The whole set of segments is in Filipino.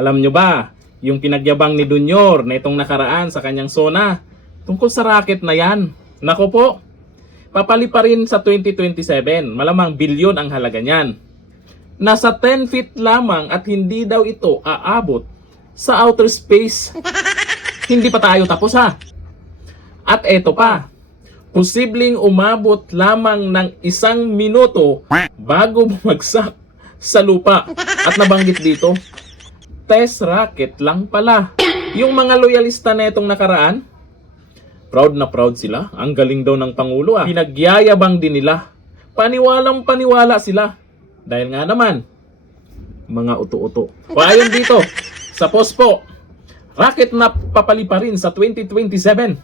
Alam nyo ba, yung pinagyabang ni Dunyor na itong nakaraan sa kanyang SONA, tungkol sa racket na yan. Nako po, papali pa rin sa 2027. Malamang bilyon ang halaga niyan. Nasa 10 feet lamang at hindi daw ito aabot sa outer space. Hindi pa tayo tapos ha. At eto pa, posibleng umabot lamang ng 1 minuto bago bumagsak sa lupa. At nabanggit dito, test rocket lang pala. Yung mga loyalista na itong nakaraan, proud na proud sila. Ang galing daw ng Pangulo ah. Pinagyayabang din nila. Paniwalang paniwala sila. Dahil nga naman, mga uto-uto. O ayon dito, sa POSPO, rocket na papali pa rin sa 2027.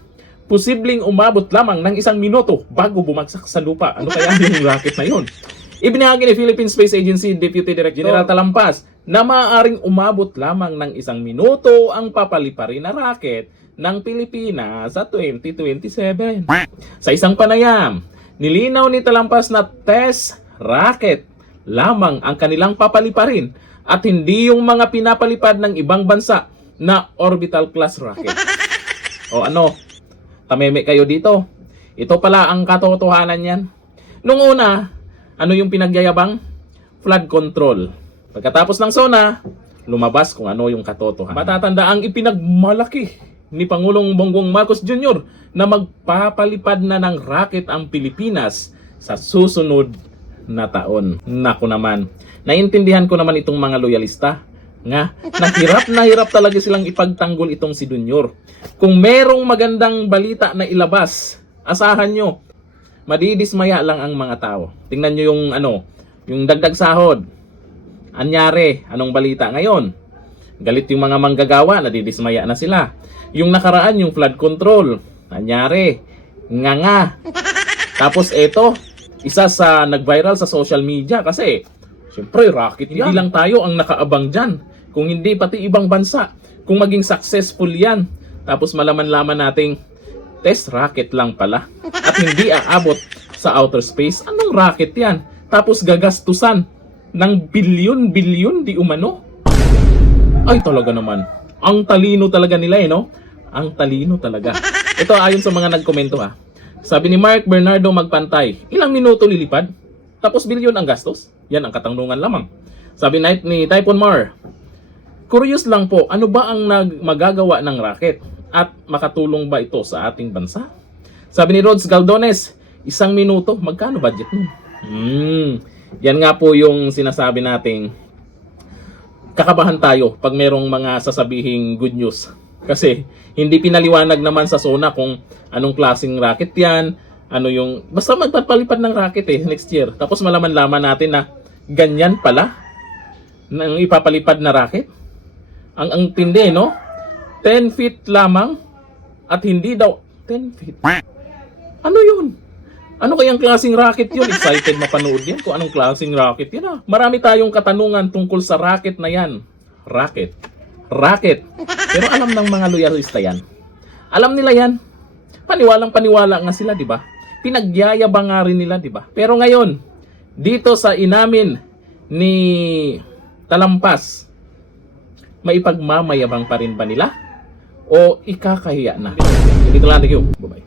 Posibleng umabot lamang ng 1 minuto bago bumagsak sa lupa. Ano kaya yung rocket na yun? Ibinahagi ni Philippine Space Agency Deputy Director General Talampas na maaaring umabot lamang ng 1 minuto ang papaliparin na rocket ng Pilipinas sa 2027. Sa isang panayam, nilinaw ni Talampas na test rocket lamang ang kanilang papaliparin at hindi yung mga pinapalipad ng ibang bansa na orbital class rocket. O ano, tameme kayo dito. Ito pala ang katotohanan yan. Nung una, ano yung pinagyayabang? Flood control. Pagkatapos ng SONA, lumabas kung ano yung katotohanan. Matatanda ang ipinagmalaki ni Pangulong Bongbong Marcos Jr. na magpapalipad na ng rocket ang Pilipinas sa susunod na taon. Naku naman, naintindihan ko naman itong mga loyalista nga, na hirap talaga silang ipagtanggol itong si Jr. Kung merong magandang balita na ilabas, asahan nyo, madidismaya lang ang mga tao. Tingnan nyo yung dagdag sahod. Anyari, anong balita ngayon? Galit yung mga manggagawa, nadidismaya na sila. Yung nakaraan, yung flood control. Anyari, nga. Tapos eto, isa sa nag-viral sa social media kasi, syempre, rocket yan. Hindi lang tayo ang nakaabang dyan. Kung hindi, pati ibang bansa. Kung maging successful yan. Tapos malaman-laman nating test rocket lang pala. At hindi aabot sa outer space. Anong rocket yan? Tapos gagastusan ng bilyon-bilyon di umano? Ay talaga naman. Ang talino talaga nila no? Ang talino talaga. Ito ayon sa mga nagkomento ha. Sabi ni Mark Bernardo Magpantay, ilang minuto lilipad? Tapos bilyon ang gastos? Yan ang katanungan lamang. Sabi ni Typhoon Mar, curious lang po, ano ba ang magagawa ng rocket? At makatulong ba ito sa ating bansa? Sabi ni Rods Galdones, 1 minuto, magkano budget nun? Yan nga po yung sinasabi nating kakabahan tayo pag merong mga sasabihing good news. Kasi hindi pinaliwanag naman sa SONA kung anong klaseng rocket yan, ano yung, basta magpapalipad ng rocket next year. Tapos malaman-laman natin na ganyan pala ng ipapalipad na rocket. Ang tindi, no? 10 feet lamang at hindi daw 10 feet. Ano yun? Ano kayang klaseng rocket yun? Excited mapanood yan kung anong klaseng rocket yun ah. Marami tayong katanungan tungkol sa rocket na yan. Rocket. Pero alam ng mga loyalista yan. Alam nila yan. Paniwalang paniwala nga sila, di ba? Pinagyayabang nga rin nila, di ba? Pero ngayon, dito sa inamin ni Talampas, maipagmamayabang pa rin ba nila? O ikakahiya na? Dito lang, thank you. Bye-bye.